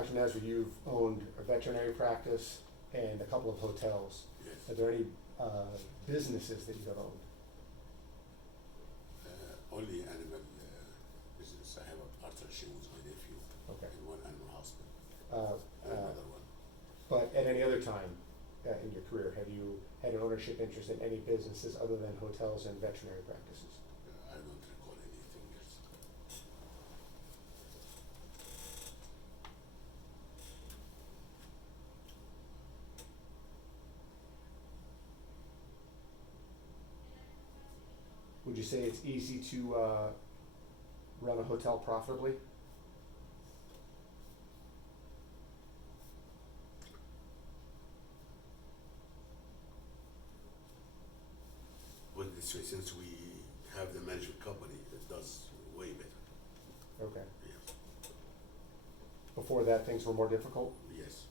Dr. Nazar, you've owned a veterinary practice and a couple of hotels. Yes. Are there any businesses that you have owned? Only animal business. I have a partnership with my nephew Okay. in one animal hospital. Uh, Another one. But at any other time in your career, have you had an ownership interest in any businesses other than hotels and veterinary practices? I don't recall anything else. Would you say it's easy to run a hotel profitably? But this way, since we have the management company, it does way better. Okay. Yes. Before that, things were more difficult? Yes.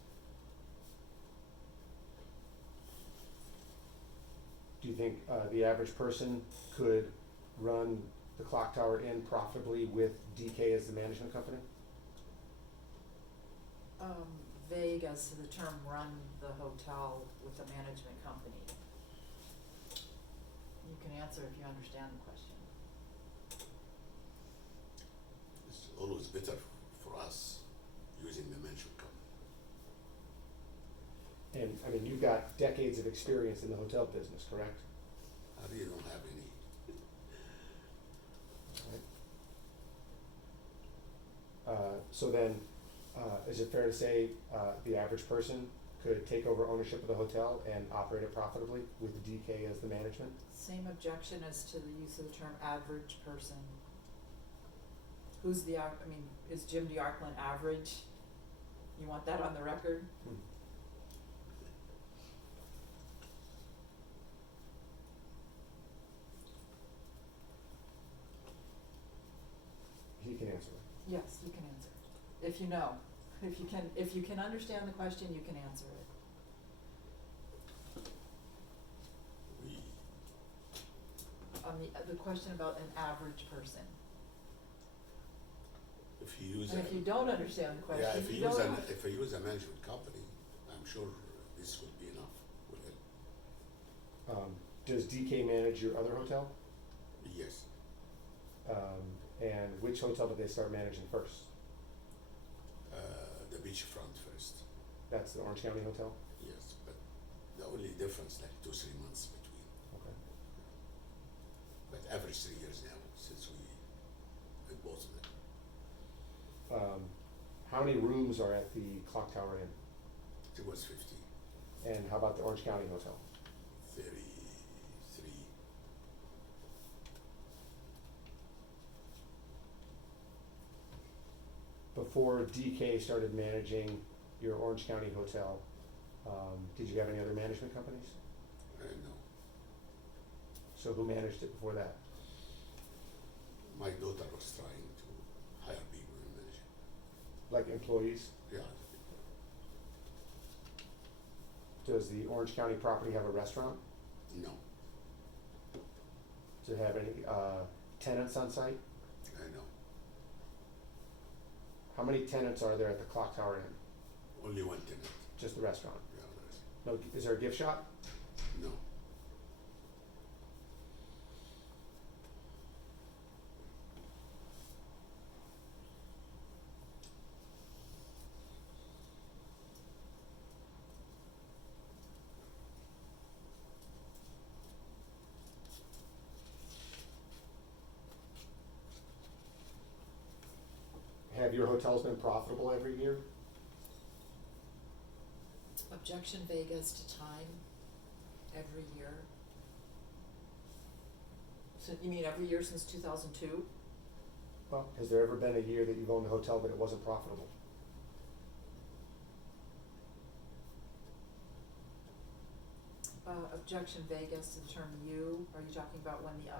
Do you think the average person could run the Clock Tower Inn profitably with DK as the management company? Vague as to the term run the hotel with a management company. You can answer if you understand the question. It's always better for us using the management company. And, I mean, you've got decades of experience in the hotel business, correct? I really don't have any. So then, is it fair to say the average person could take over ownership of the hotel and operate it profitably with DK as the management? Same objection as to the use of the term average person. Who's the, is Jim DeArcland average? You want that on the record? He can answer it. Yes, you can answer it. If you know, if you can understand the question, you can answer it. We, On the question about an average person. if you use And if you don't understand the question, yeah, if you you use don't. if I use a management company, I'm sure this would be enough. Will it? Does DK manage your other hotel? Yes. And which hotel did they start managing first? The beachfront first. That's the Orange County Hotel? Yes, but the only difference like 2-3 months between. Okay. But average 3 years now since we did both of them. How many rooms are at the Clock Tower Inn? It was 50, And how about the Orange County Hotel? 33. Before DK started managing your Orange County Hotel, did you have any other management companies? No, So who managed it before that? my daughter was trying to hire people and manage it. Like employees? Yeah, Does the Orange County property have a restaurant? no, Does it have any tenants on site? I know. How many tenants are there at the Clock Tower Inn? Only one tenant. Just the restaurant? Yeah, there is. No, is there a gift shop? No. Have your hotels been profitable every year? Objection vague as to time, every year. So you mean every year since 2002? Well, has there ever been a year that you've owned a hotel but it wasn't profitable? Objection vague as to the term you, are you talking about when the,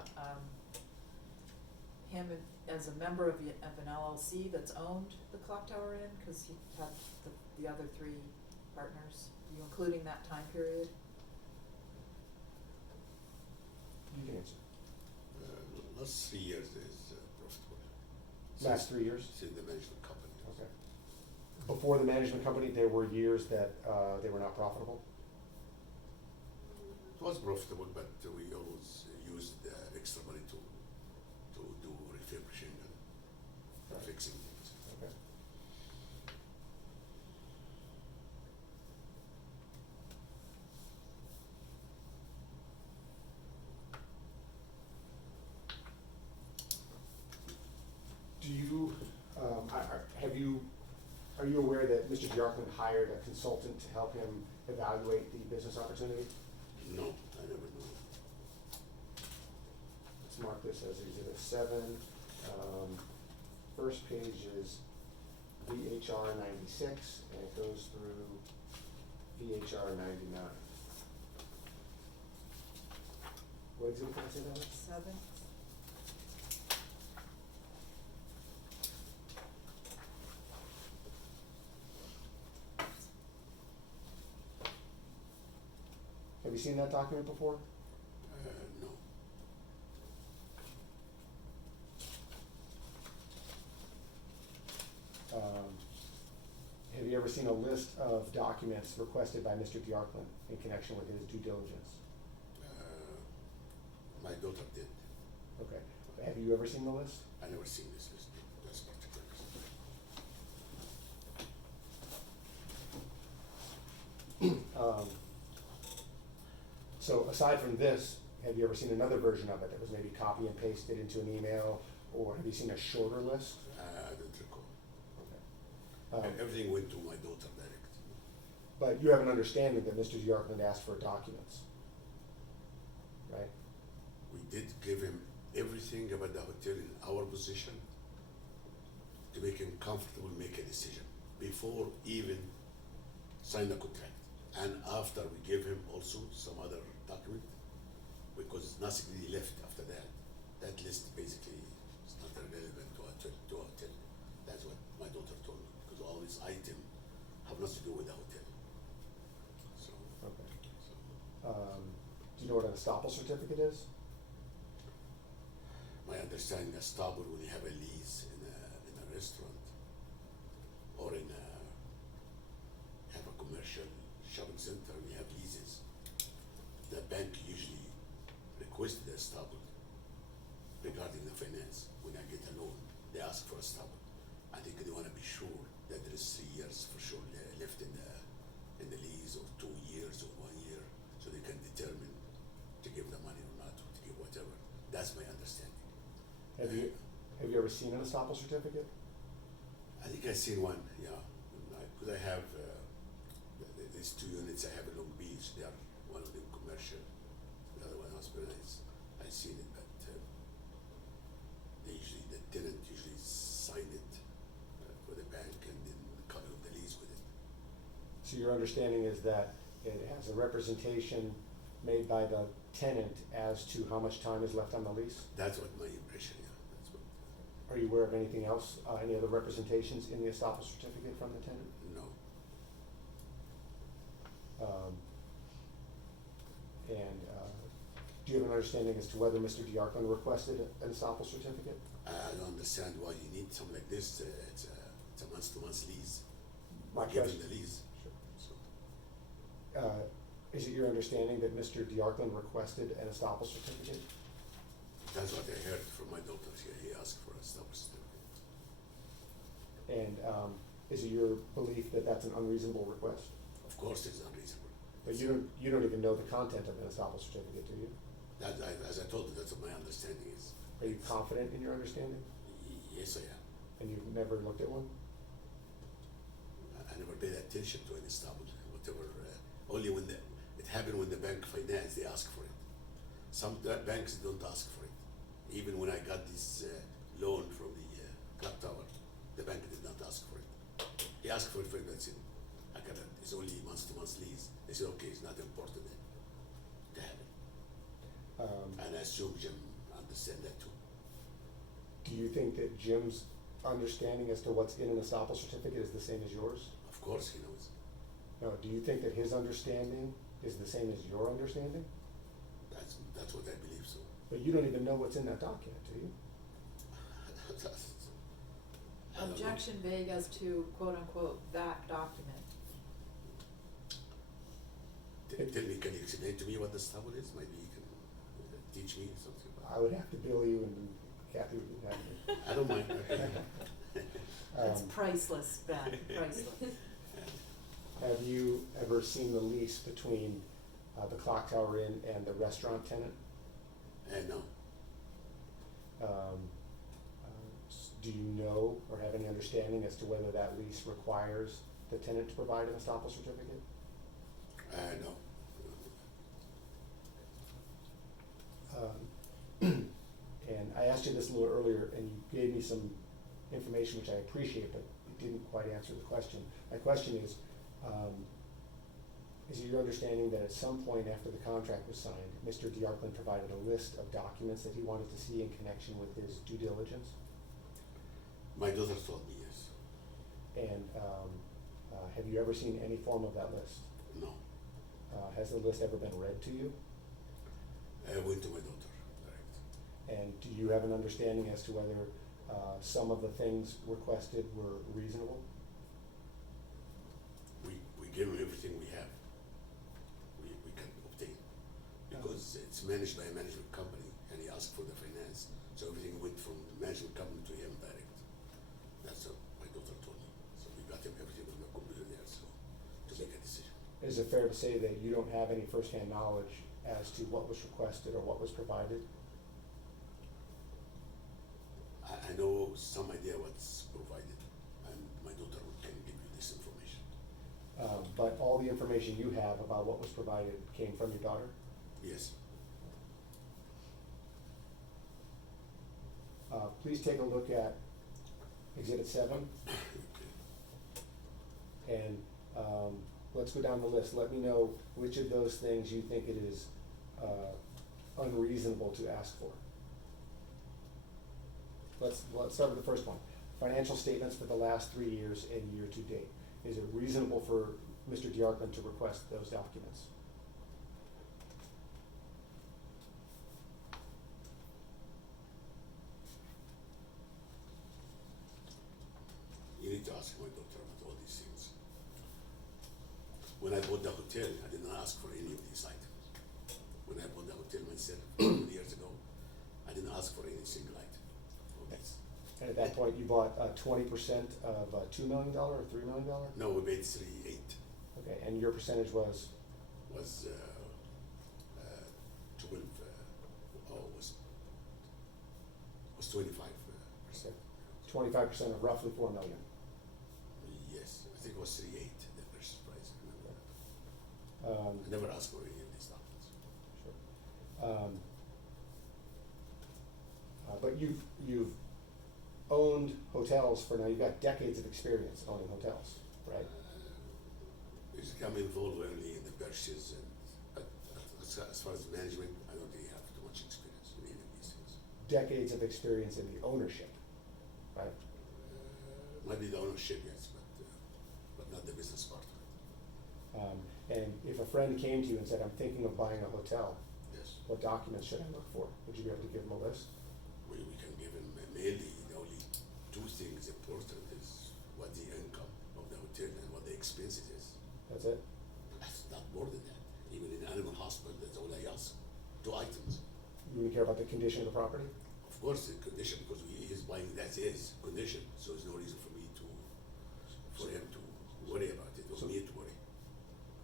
him as a member of an LLC that's owned the Clock Tower Inn, cause he had the other 3 partners, are you including that time period? You can answer. Last 3 years is profitable. Last 3 years? Since the management company. Okay. before the management company, there were years that, they were not profitable? It was profitable, but we always used extra money to do refurbishing and Right. fixing things. Okay. Do you, are you aware that Mr. Bjarkman hired a consultant to help him evaluate the business opportunity? No, I never knew. Let's mark this as exhibit 7. First page is VHR 96, and it goes through VHR 99. What exhibit did I say that was? 7. Have you seen that document before? No. Have you ever seen a list of documents requested by Mr. Bjarkman in connection with his due diligence? My daughter did. Okay. Have you ever seen the list? I never seen this list. That's particular. So aside from this, have you ever seen another version of it that was maybe copy and pasted into an email, or have you seen a shorter list? I don't recall. Okay. Everything went to my daughter direct. But you have an understanding that Mr. Bjarkman asked for documents, right? We did give him everything about the hotel in our position to make him comfortable, make a decision before even sign the contract. And after we gave him also some other document, because nothing really left after that. That list basically is not relevant to a hotel. That's what my daughter told me, because all these items have nothing to do with the hotel. So, Okay. so Do you know what an estoppel certificate is? my understanding is stable when you have a lease in a restaurant or in a have a commercial shopping center, we have leases. The bank usually requests the stable regarding the finance. When I get a loan, they ask for a stable. I think they want to be sure that there is 3 years for sure left in the lease, or 2 years, or 1 year, so they can determine to give the money or not, or to give whatever. That's my understanding. Have you ever seen an estoppel certificate? I think I've seen one, yeah. Because I have these 2 units I have in Long Beach. They are one of them commercial, the other one hospitalized. I've seen it, but the tenant usually sign it for the bank and then copy of the lease with it. So your understanding is that it has a representation made by the tenant as to how much time is left on the lease? That's what my impression, yeah. That's what. Are you aware of anything else, any other representations in the estoppel certificate from the tenant? No. Do you have an understanding as to whether Mr. Bjarkman requested an estoppel certificate? I don't understand why you need something like this. It's a month-to-month lease. My We're given question- the lease. Sure. So Is it your understanding that Mr. Bjarkman requested an estoppel certificate? that's what I heard from my daughter here. He asked for a stop certificate. And is it your belief that that's an unreasonable request? Of course, it's unreasonable. But you don't even know the content of an estoppel certificate, do you? As I told you, that's what my understanding is. Are you confident in your understanding? Yes, I am. And you've never looked at one? I never paid attention to any stop, whatever. Only when it happened when the bank finance, they ask for it. Some banks don't ask for it. Even when I got this loan from the clock tower, the bank did not ask for it. He asked for it, that's it. I got it. It's only month-to-month lease. They said, okay, it's not important to have it. And I assume Jim understand that too. Do you think that Jim's understanding as to what's in an estoppel certificate is the same as yours? Of course, he knows. No, do you think that his understanding is the same as your understanding? That's what I believe so. But you don't even know what's in that document, do you? I don't know. objection vague as to quote unquote that document? Tell me, can you explain to me what the Stable is? Maybe you can teach me something about I would have to bill you and Kathy would have to. it. I don't mind. It's Um, priceless, Ben, priceless. Have you ever seen the lease between the Clock Tower Inn and the restaurant tenant? No, Do you know or have any understanding as to whether that lease requires the tenant to provide an estoppel certificate? no. And I asked you this a little earlier, and you gave me some information which I appreciate, but it didn't quite answer the question. My question is it your understanding that at some point after the contract was signed, Mr. D'Arcland provided a list of documents that he wanted to see in connection with his due diligence? My daughter told me yes. And have you ever seen any form of that list? No. Has the list ever been read to you? I went to my daughter, correct. And do you have an understanding as to whether some of the things requested were reasonable? We gave him everything we have. We can obtain. Because it's managed by a management company and he asked for the finance. So everything went from the management company to him direct. That's what my daughter told me. So we got him everything on the computer there, so to make a decision. Is it fair to say that you don't have any firsthand knowledge as to what was requested or what was provided? I know some idea what's provided, and my daughter can give you this information. But all the information you have about what was provided came from your daughter? Yes. Please take a look at Exhibit 7, and let's go down the list. Let me know which of those things you think it is unreasonable to ask for. Let's start with the first one. Financial statements for the last 3 years and year to date. Is it reasonable for Mr. D'Arcland to request those documents? You need to ask my daughter about all these things. When I bought the hotel, I did not ask for any of these items. When I bought the hotel myself years ago, I didn't ask for any single item of these. And at that point, you bought 20% of $2 million or $3 million? No, we paid 3.8. Okay, and your percentage was? Was 12. Was 25%. 25% of roughly $4 million. Yes, I think it was 3.8 the purchase price. I remember that. I never asked for any of these documents. Sure. But you've owned hotels for now. You've got decades of experience owning hotels, right? Basically, I'm involved only in the purchase, and as far as management, I don't really have too much experience in any of these things. Decades of experience in the ownership, right? Maybe the ownership, yes, but not the business part of it. And if a friend came to you and said, "I'm thinking of buying a hotel," Yes, what documents should I look for? Would you be able to give them a list? we can give him mainly the only two things important is what the income of the hotel and what the expenses is. That's it? That's not more than that. Even in animal hospital, that's all I ask. 2 items. You would care about the condition of the property? Of course, the condition, because he is buying that is condition, so there's no reason for him to worry about it, or So- me to worry.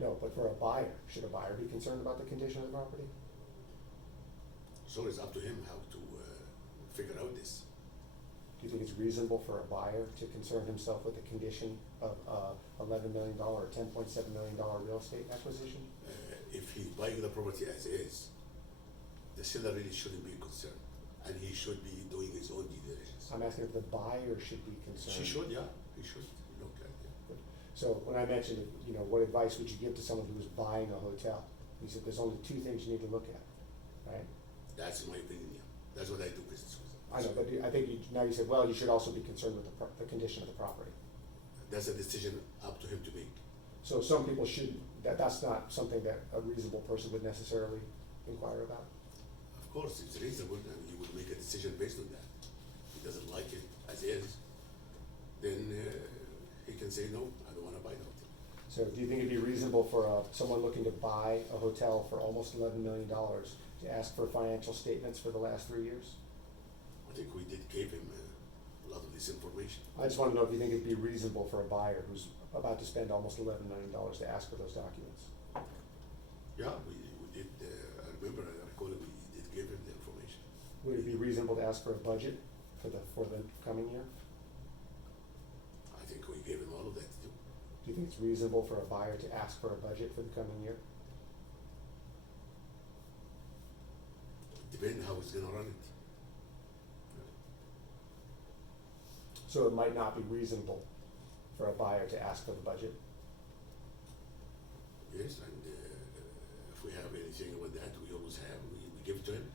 No, but for a buyer, should a buyer be concerned about the condition of the property? So it's up to him how to figure out this. Do you think it's reasonable for a buyer to concern himself with the condition of $11 million or $10.7 million real estate acquisition? If he's buying the property as is, the seller really shouldn't be concerned, and he should be doing his own due diligence. I'm asking if the buyer should be concerned. She should, yeah, he should look at it. So when I mentioned, what advice would you give to someone who is buying a hotel? You said there's only 2 things you need to look at, right? That's my opinion, yeah. That's what I do business with. I know, but I think now you said, well, you should also be concerned with the condition of the property. That's a decision up to him to make. So some people should, that's not something that a reasonable person would necessarily inquire about? Of course, it's reasonable, and he would make a decision based on that. He doesn't like it as is, then he can say, no, I don't wanna buy the hotel. So do you think it'd be reasonable for someone looking to buy a hotel for almost $11 million to ask for financial statements for the last 3 years? I think we did give him a lot of this information. I just want to know if you think it'd be reasonable for a buyer who's about to spend almost $11 million to ask for those documents. Yeah, we did, I remember, I recall we did give him the information. Would it be reasonable to ask for a budget for the coming year? I think we gave him all of that too. Do you think it's reasonable for a buyer to ask for a budget for the coming year? Depends how he's gonna run it. So it might not be reasonable for a buyer to ask for the budget? Yes, and if we have anything about that, we always have, we give to him.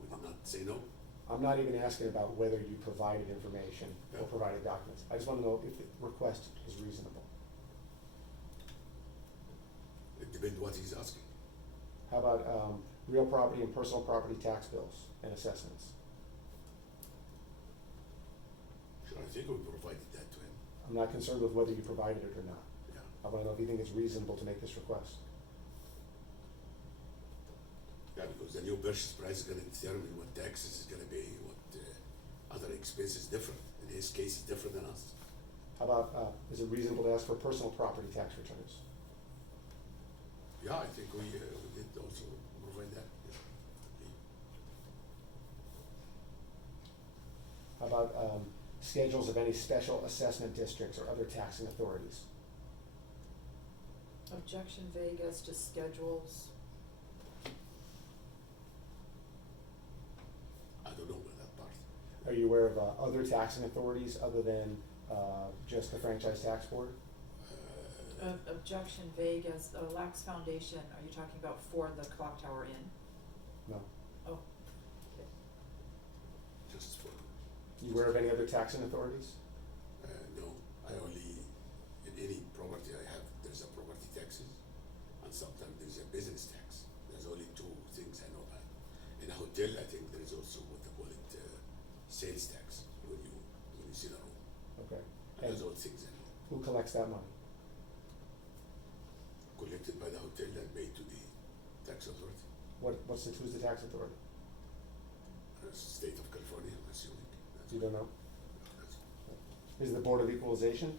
We did not say no. I'm not even asking about whether you provided information or Yeah. provided documents. I just want to know if the request is reasonable. It depends what he's asking. How about real property and personal property tax bills and assessments? Sure, I think we provided that to him. I'm not concerned with whether you provided it or not. Yeah. I want to know if you think it's reasonable to make this request. Yeah, because the new purchase price is gonna determine what taxes is gonna be, what other expenses different. In his case, it's different than us. How about, is it reasonable to ask for personal property tax returns? Yeah, I think we did also provide that. Yeah. How about schedules of any special assessment districts or other taxing authorities? Objection vague as to schedules. I don't know about that part. Are you aware of other taxing authorities other than just the franchise tax board? Objection vague as, Lax Foundation, are you talking about for the Clock Tower Inn? No. Oh, Just for, You aware of any other taxing authorities? no, I only, in any property I have, there's a property taxes, and sometimes there's a business tax. There's only two things I know about. In a hotel, I think there is also what they call it, sales tax, when you see the room. Okay. And And those all things I know. who collects that money? Collected by the hotel and paid to the tax authority, Who's the tax authority? State of California, I'm assuming. That's You don't know? that's- Is it the Board of Equalization?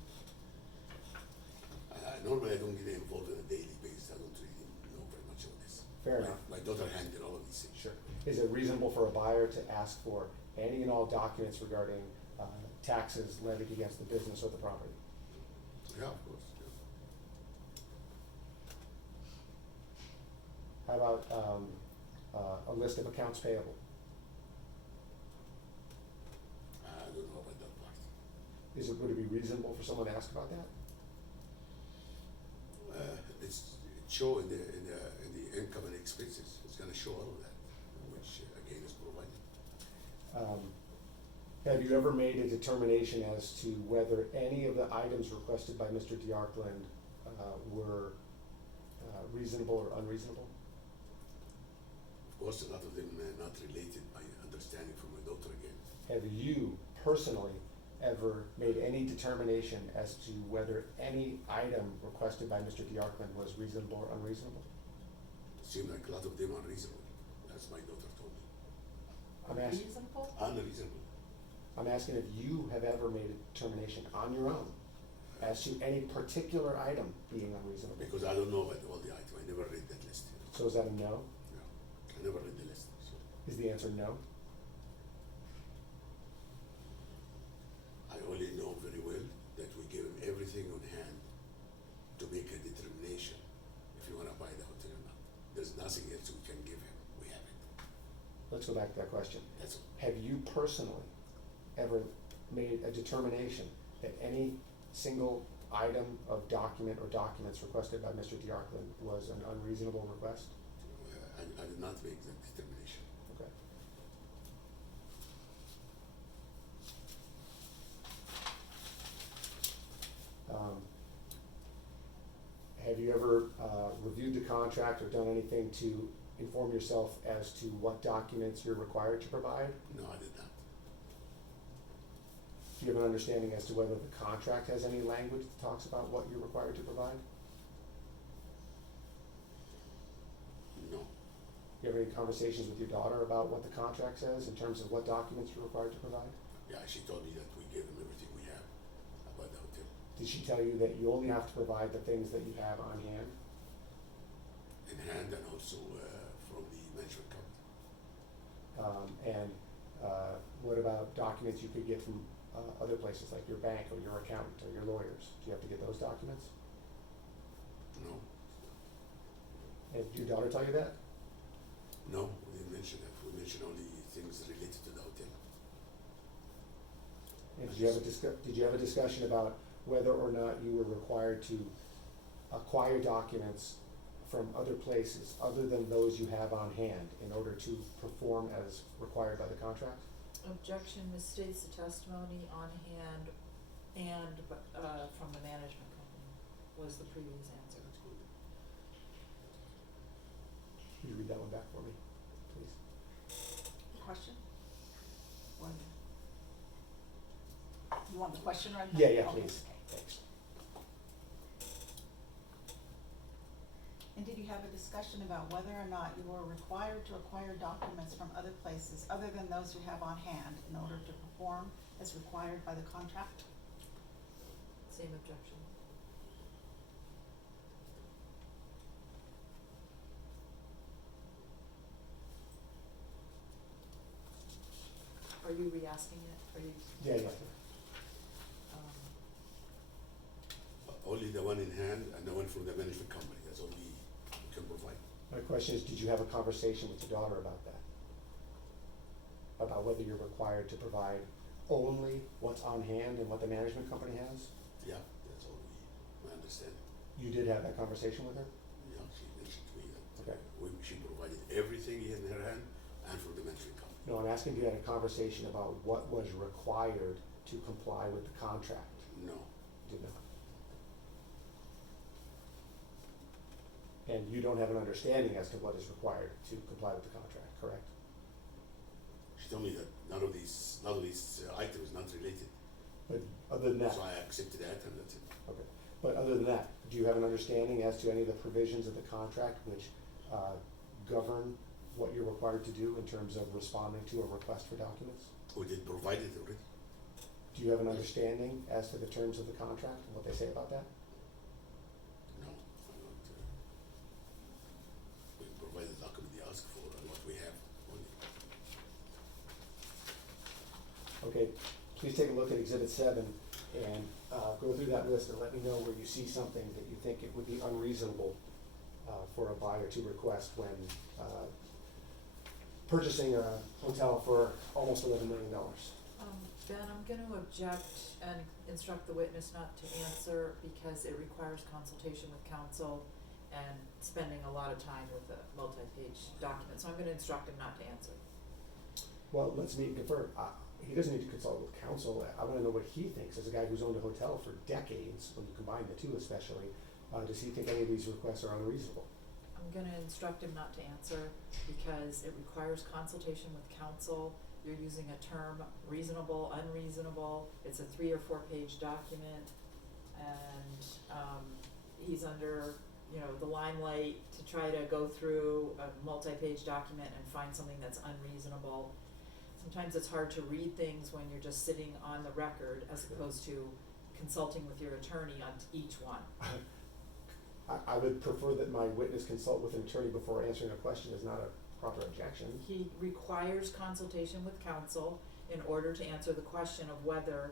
Normally I don't get involved on a daily basis, I don't really know very much of this. Fair My- enough. My daughter handled all of these things. Sure. Is it reasonable for a buyer to ask for any and all documents regarding taxes levied against the business or the property? Yeah, of course, yeah. How about a list of accounts payable? I don't know about that part. Would it be reasonable for someone to ask about that? It's show in the income and expenses, it's gonna show all of that, which again is provided. Have you ever made a determination as to whether any of the items requested by Mr. DeArkland were reasonable or unreasonable? Of course, a lot of them not related, my understanding from my daughter again. Have you personally ever made any determination as to whether any item requested by Mr. DeArkland was reasonable or unreasonable? It seemed like a lot of them are reasonable, that's my daughter told me. I'm asking, reasonable? Unreasonable. I'm asking if you have ever made a determination on your own as to any particular item being unreasonable. Because I don't know about all the items, I never read that list. So is that a no? No, I never read the list, so Is the answer no? I only know very well that we gave him everything on hand to make a determination if you wanna buy the hotel or not. There's nothing else we can give him, we have it, Let's go back to that question. that's all. Have you personally ever made a determination that any single item of document or documents requested by Mr. DeArkland was an unreasonable request? I did not make that determination. Okay. Have you ever reviewed the contract or done anything to inform yourself as to what documents you're required to provide? No, I did not. Do you have an understanding as to whether the contract has any language that talks about what you're required to provide? No, You have any conversations with your daughter about what the contract says in terms of what documents you're required to provide? yeah, she told me that we gave them everything we have about the hotel. Did she tell you that you only have to provide the things that you have on hand? In hand and also from the management company. What about documents you could get from other places, like your bank or your accountant or your lawyers? Do you have to get those documents? No, And did your daughter tell you that? no, we didn't mention that. We mentioned only things related to the hotel. And did you have a discussion about whether or not you were required to acquire documents from other places other than those you have on hand in order to perform as required by the contract? Objection misstates the testimony on hand and, from the management company was the previous answer. That's good. Could you read that one back for me, please? Question? Or you want the question right now? Yeah, Okay. please. Thanks. And did you have a discussion about whether or not you were required to acquire documents from other places other than those you have on hand in order to perform as required by the contract? Same objection. Are you re-asking it? Are you? Yeah. Only the one in hand and the one from the management company. That's all we can provide. My question is, did you have a conversation with your daughter about that? About whether you're required to provide only what's on hand and what the management company has? Yeah, that's all we understand. You did have that conversation with her? Yeah, she mentioned to me that Okay. she provided everything in her hand and from the management company. No, I'm asking if you had a conversation about what was required to comply with the contract. No, You did not. And you don't have an understanding as to what is required to comply with the contract, correct? she told me that none of these items not related. But other than that, So I accepted that and that's it. okay, but other than that, do you have an understanding as to any of the provisions of the contract which govern what you're required to do in terms of responding to a request for documents? We did provide it already. Do you have an understanding as to the terms of the contract and what they say about that? No, I don't. We provide the document they ask for and what we have only. Okay, please take a look at Exhibit 7 and go through that list and let me know where you see something that you think it would be unreasonable for a buyer to request when purchasing a hotel for almost $11 million. Ben, I'm gonna object and instruct the witness not to answer because it requires consultation with counsel and spending a lot of time with a multi-page document, so I'm gonna instruct him not to answer. Well, let's meet and confer. He doesn't need to consult with counsel. I wanna know what he thinks, as a guy who's owned a hotel for decades, when you combine the two especially. Does he think any of these requests are unreasonable? I'm gonna instruct him not to answer because it requires consultation with counsel. You're using a term reasonable, unreasonable, it's a 3 or 4 page document, and, he's under, the limelight to try to go through a multi-page document and find something that's unreasonable. Sometimes it's hard to read things when you're just sitting on the record as opposed to consulting with your attorney on each one. I would prefer that my witness consult with an attorney before answering a question is not a proper objection. He requires consultation with counsel in order to answer the question of whether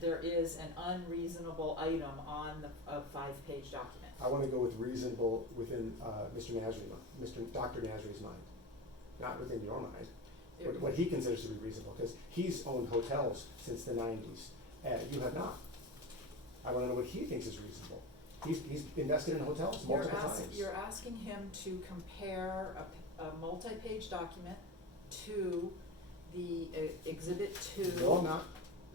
there is an unreasonable item on a 5 page document. I wanna go with reasonable within Dr. Nasri's mind, not within your mind. What he considers to be reasonable, because he's owned hotels since the 90s, and you have not. I wanna know what he thinks is reasonable. He's invested in hotels multiple times. You're asking him to compare a multi-page document to the Exhibit 2. No, I'm not.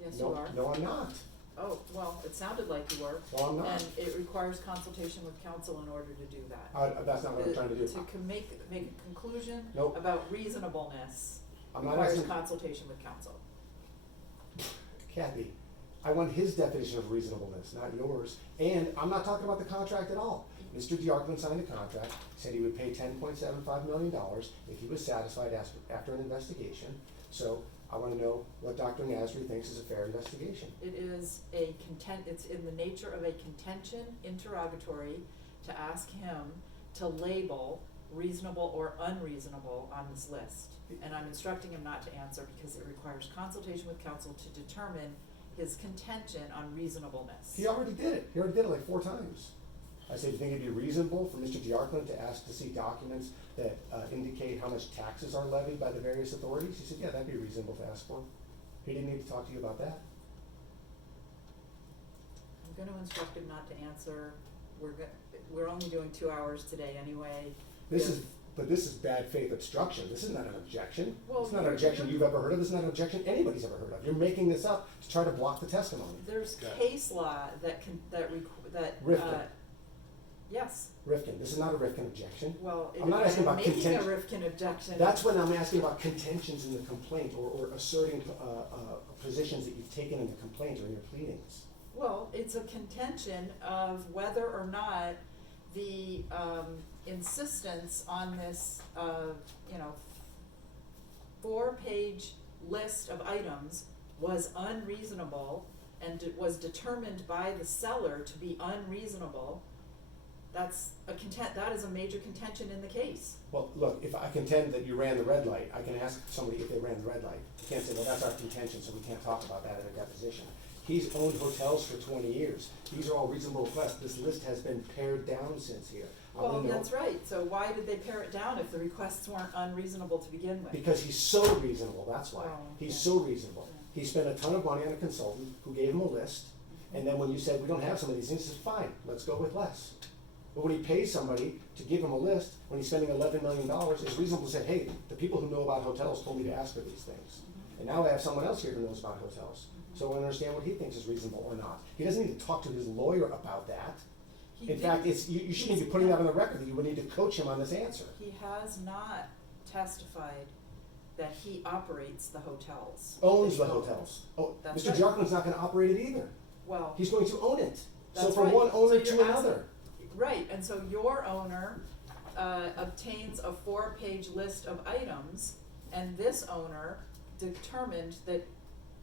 Yes, No, you are. No, I'm not. Oh, well, it sounded like you were. No, I'm not. And it requires consultation with counsel in order to do that. That's not what I'm trying to do. Make a conclusion Nope. about reasonableness I'm not requires asking, consultation with counsel. Kathy, I want his definition of reasonableness, not yours. And I'm not talking about the contract at all. Mr. DeArkman signed a contract, said he would pay $10.75 million if he was satisfied after an investigation. So I wanna know what Dr. Nasri thinks is a fair investigation. It is it's in the nature of a contention interrogatory to ask him to label reasonable or unreasonable on this list. And I'm instructing him not to answer because it requires consultation with counsel to determine his contention on reasonableness. He already did it. He already did it like 4 times. I said, do you think it'd be reasonable for Mr. DeArkman to ask to see documents that indicate how much taxes are levied by the various authorities? He said, yeah, that'd be reasonable to ask for. He didn't need to talk to you about that. I'm gonna instruct him not to answer. We're only doing 2 hours today anyway. But this is bad faith obstruction. This is not an objection. Well, It's not an objection you've ever heard of. It's not an objection anybody's ever heard of. You're making this up to try to block the testimony. There's Okay. case law that Rifkin. Yes, Rifkin, this is not a Rifkin objection. well, I'm not asking about making a contention. Rifkin objection. That's when I'm asking about contentions in the complaint or asserting positions that you've taken in the complaint or in your pleadings. Well, it's a contention of whether or not the insistence on this 4-page list of items was unreasonable and was determined by the seller to be unreasonable. That is a major contention in the case. Well, look, if I contend that you ran the red light, I can ask somebody if they ran the red light. You can't say, well, that's our contention, so we can't talk about that at a deposition. He's owned hotels for 20 years. These are all reasonable requests. This list has been pared down since here. I Well, wanna know- that's right, so why did they pare it down if the requests weren't unreasonable to begin with? Because he's so reasonable, that's why. Oh, He's okay. so reasonable. He spent a ton of money on a consultant who gave him a list, and then when you said, we don't have some of these things, he says, fine, let's go with less. But when he pays somebody to give him a list, when he's spending $11 million, it's reasonable to say, hey, the people who know about hotels told me to ask for these things. And now I have someone else here who knows about hotels. So I want to understand what he thinks is reasonable or not. He doesn't need to talk to his lawyer about that. He In did- fact, you shouldn't be putting that on the record, that you would need to coach him on this answer. He has not testified that he operates the hotels. Owns the That he owns. hotels. Oh, That's Mr. right. Jarkman's not gonna operate it either. Well, He's going to own it. So That's from right. one owner So to you're another. right, and so your owner obtains a 4-page list of items, and this owner determined that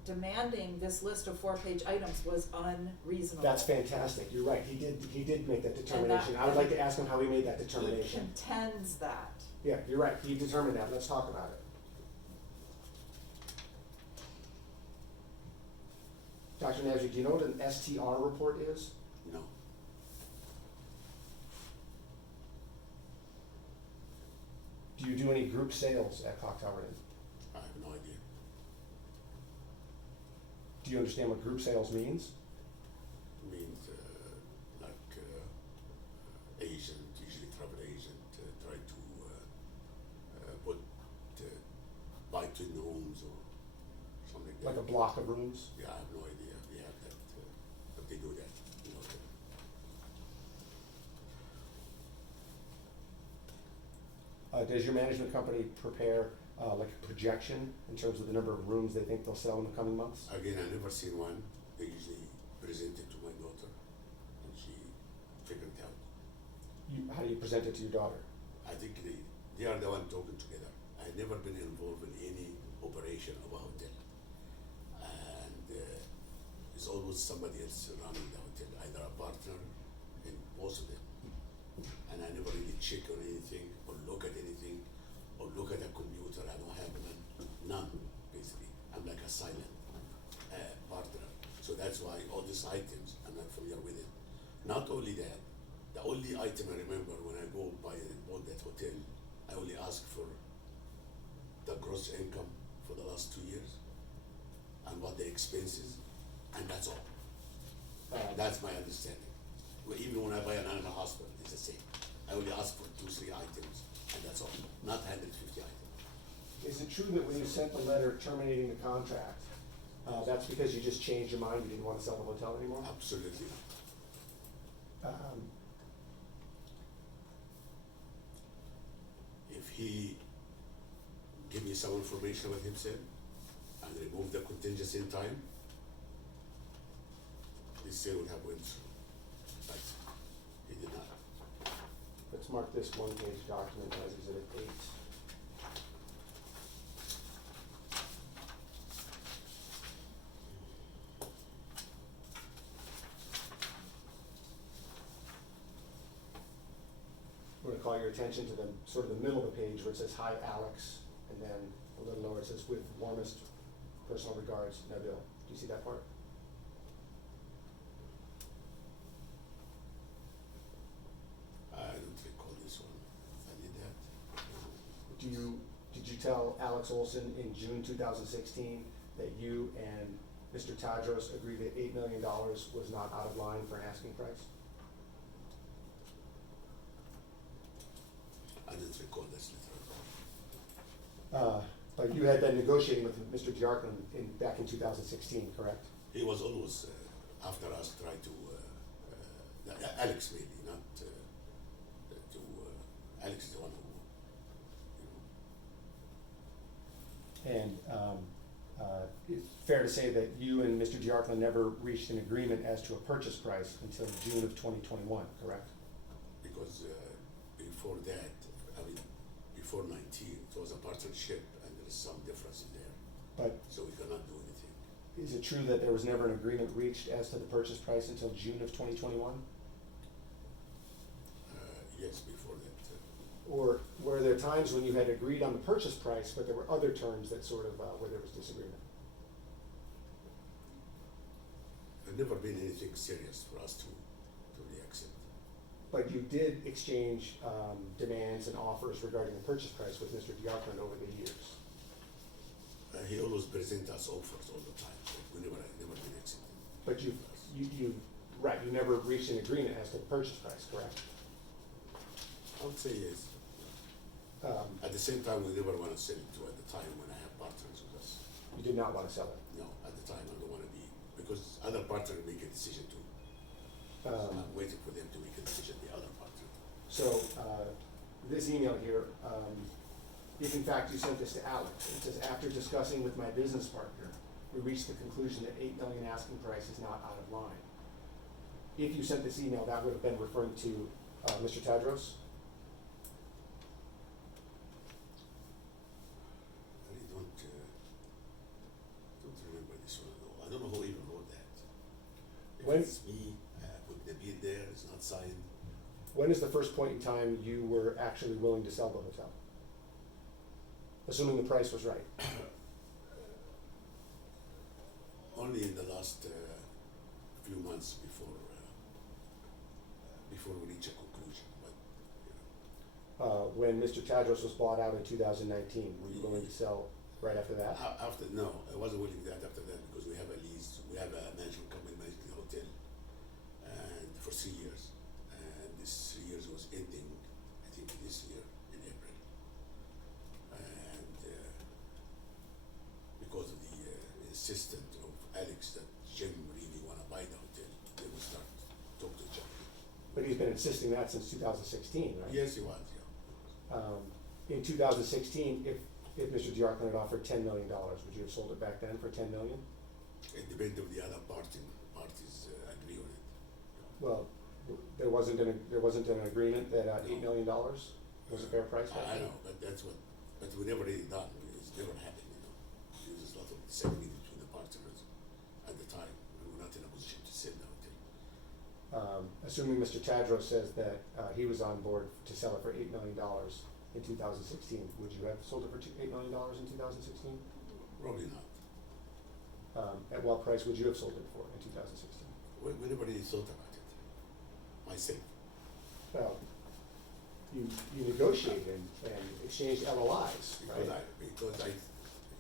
demanding this list of 4-page items was unreasonable. That's fantastic, you're right, he did make that determination. I would like to ask him how he made that He determination. contends that. Yeah, you're right, he determined that, let's talk about it. Dr. Nasri, do you know what an STR report is? No. Do you do any group sales at Clock Tower Inn? I have no idea. Do you understand what group sales means? Means like agent, usually travel agent, try to buy 2 rooms or something like Like that. a block of rooms? Yeah, I have no idea. We have that, but they do that. You know, Does your management company prepare like a projection in terms of the number of rooms they think they'll sell in the coming months? Again, I never seen one. They usually present it to my daughter, and she figured it out. How do you present it to your daughter? I think they are the one talking together. I've never been involved in any operation of a hotel, and it's always somebody else running the hotel, either a partner in most of them. And I never really check on anything or look at anything or look at a computer. I don't have none basically. I'm like a silent partner. So that's why all these items I'm not familiar with it. Not only that, the only item I remember when I go buy that hotel, I only ask for the gross income for the last 2 years and what the expenses, and that's all. That's my understanding. Well, even when I buy an animal hospital, it's the same. I only ask for 2-3 items, and that's all, not 150 items. Is it true that when you sent the letter terminating the contract, that's because you just changed your mind, you didn't want to sell the hotel anymore? Absolutely not. If he give me some information about himself and remove the contingency in time, this sale would have went through, but he did not. Let's mark this one-page document as exhibit 8. I'm gonna call your attention to the, sort of the middle of the page where it says, "Hi, Alex," and then a little lower it says, "With warmest personal regards, Nabil." Do you see that part? I don't recall this one. I did that. Did you tell Alex Olson in June 2016 that you and Mr. Tadros agreed that $8 million was not out of line for an asking price? I don't recall this letter. But you had been negotiating with Mr. Diarklan back in 2016, correct? He was always after us try to Alex maybe not Alex is the one who And it's fair to say that you and Mr. Diarklan never reached an agreement as to a purchase price until June of 2021, correct? because before that, I mean, before 19, it was a partnership and there is some differences there, But so we cannot do anything. is it true that there was never an agreement reached as to the purchase price until June of 2021? Yes, before that. Or were there times when you had agreed on the purchase price, but there were other terms that sort of, where there was disagreement? There's never been anything serious for us to re-accept. But you did exchange demands and offers regarding the purchase price with Mr. Diarklan over the years. He always present us offers all the time, but we never been accepted. But you never reached an agreement as to the purchase price, correct? I would say yes. At the same time, we never want to sell it to at the time when I have partners with us. You did not want to sell it. No, at the time I don't want to be, because other partner make a decision too. I'm waiting for them to make a decision, the other partner. So, this email here, if in fact you sent this to Alex, it says, "After discussing with my business partner, we reached the conclusion that $8 million asking price is not out of line." If you sent this email, that would have been referring to Mr. Tadros? I really don't remember this one at all. I don't know who even wrote that. If When- it's me, with the bid there, it's not signed. When is the first point in time you were actually willing to sell the hotel? Assuming the price was right. Only in the last few months before we reach a conclusion, but, you know. When Mr. Tadros was bought out in 2019, were you willing to sell right after that? After, no, I wasn't willing that after that because we have a lease, we have a management company managing the hotel, and for 3 years, and this 3 years was ending, I think this year in April. And because of the insistence of Alex that Jim really wanna buy the hotel, they will start talk to each other. But he's been insisting that since 2016, right? Yes, he was, yeah. In 2016, if Mr. Diarklan had offered $10 million, would you have sold it back then for $10 million? It depends on the other parties agree on it. Well, there wasn't an agreement that $8 million was a fair price back I then? know, but we never really done, it's never happened, you know. There was a lot of disagreement between the partners at the time, we were not in a position to sell the hotel. Assuming Mr. Tadros says that he was on board to sell it for $8 million in 2016, would you have sold it for $8 million in 2016? Probably not. At what price would you have sold it for in 2016? We never really thought about it, myself. Well, you negotiated and exchanged LOIs, right? Because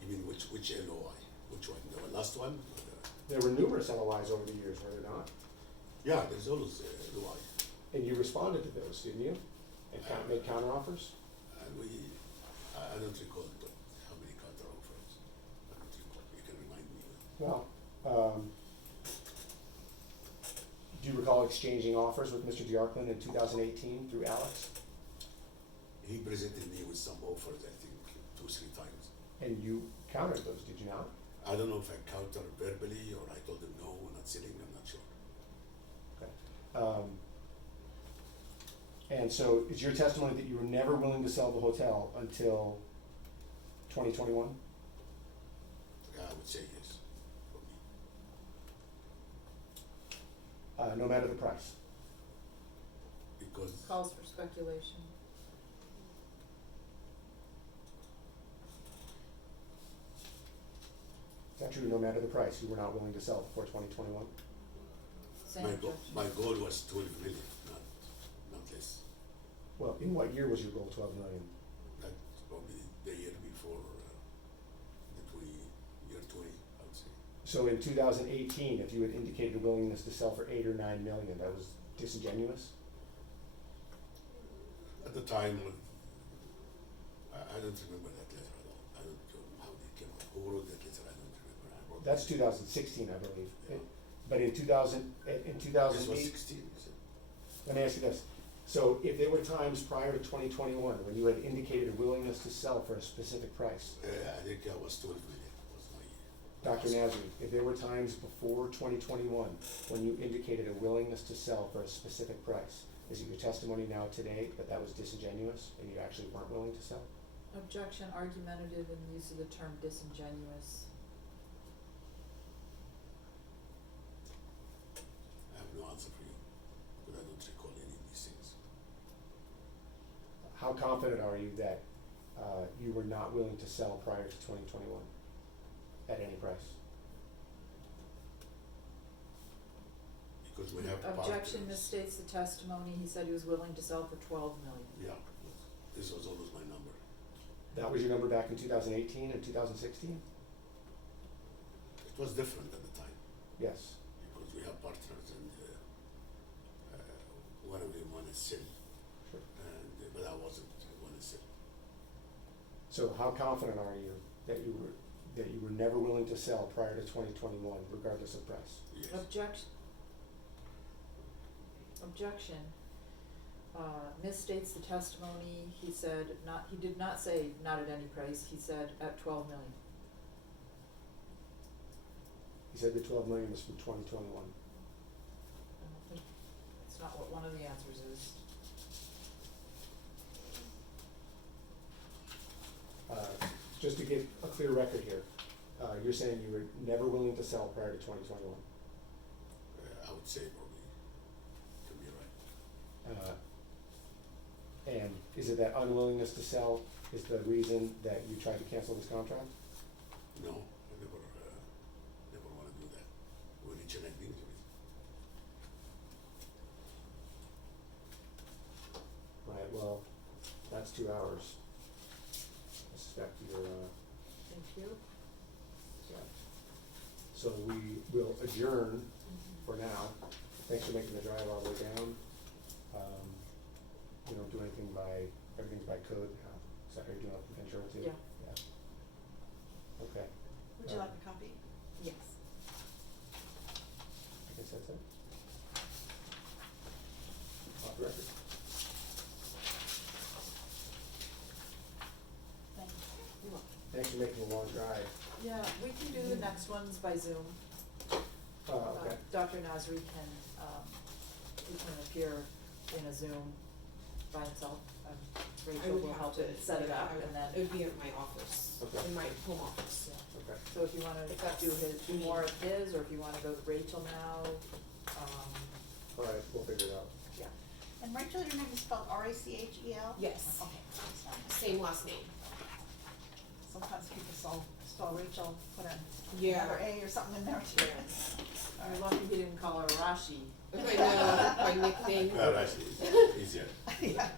you mean which LOI? Which one? The last one? Or There were numerous LOIs over the years, were there not? yeah, there's always LOI. And you responded to those, didn't you? And made counteroffers? And I don't recall how many counter offers. I don't recall. You can remind me. Well, do you recall exchanging offers with Mr. Diarklan in 2018 through Alex? He presented me with some offers, I think, 2 or 3 times. And you countered those, did you not? I don't know if I countered verbally or I told him no, we're not selling, I'm not sure. And so is your testimony that you were never willing to sell the hotel until 2021? I would say yes, for me, No matter the price? because Calls for speculation. Is that true, no matter the price, you were not willing to sell before 2021? Same my objection. my goal was 12 million, not less. Well, in what year was your goal 12 million? That's probably the year before, year 20, I would say. So in 2018, if you had indicated a willingness to sell for 8 or 9 million, that was disingenuous? At the time, I don't remember that letter at all. I don't know how they came out. Who wrote that letter? I don't remember. I wrote That's it. 2016, I believe. Yeah. But in 2000, in This 2008, was 16, you said? let me ask you this. So if there were times prior to 2021 when you had indicated a willingness to sell for a specific price, I think I was 12 million, was my. Dr. Nasri, if there were times before 2021 when you indicated a willingness to sell for a specific price, is it your testimony now today that that was disingenuous and you actually weren't willing to sell? Objection, argumentative in the use of the term disingenuous. I have no answer for you, because I don't recall any of these things. How confident are you that you were not willing to sell prior to 2021 at any price? Because we have Objection partners. misstates the testimony, he said he was willing to sell for 12 million. Yeah, this was always my number. That was your number back in 2018 and 2016? It was different at the time, Yes. because we have partners and one of them wanted to sell, Sure. and, but I wasn't want to sell. So how confident are you that you were never willing to sell prior to 2021 regardless of price? Yes. Objection, misstates the testimony, he said he did not say not at any price, he said at 12 million. He said the 12 million was from 2021. I don't think, that's not what one of the answers is. Just to get a clear record here, you're saying you were never willing to sell prior to 2021. I would say probably could be right. And is it that unwillingness to sell is the reason that you tried to cancel this contract? No, I never want to do that. We reach an agreement with it. Right, well, that's 2 hours. I suspect you're, Thank you. so we will adjourn for now. Thanks for making the drive all the way down. We don't do anything everything's by code now. Is that how you're doing it with Ventura too? Yeah. Yeah. Okay, Would you like a copy? Yes. I guess that's it. Off the record. Thanks. You're welcome. Thanks for making the long drive. Yeah, we can do the next ones by Zoom. Okay. Dr. Nasri he can appear in a Zoom by himself. Rachel will help to set it up and then, It would be at my office, Okay. in my home office. yeah. Okay. So if you wanna do more of his, or if you wanna go to Rachel now, All right, we'll figure it out. yeah. And Rachel, your name is spelled R-A-C-H-E-L? Yes. Okay, that's fine. Same last name. Sometimes people spell Rachel, put Yeah. another A or something in there too. You're lucky he didn't call her Rashi. I know, my nickname. Actually, it's easier. Yeah.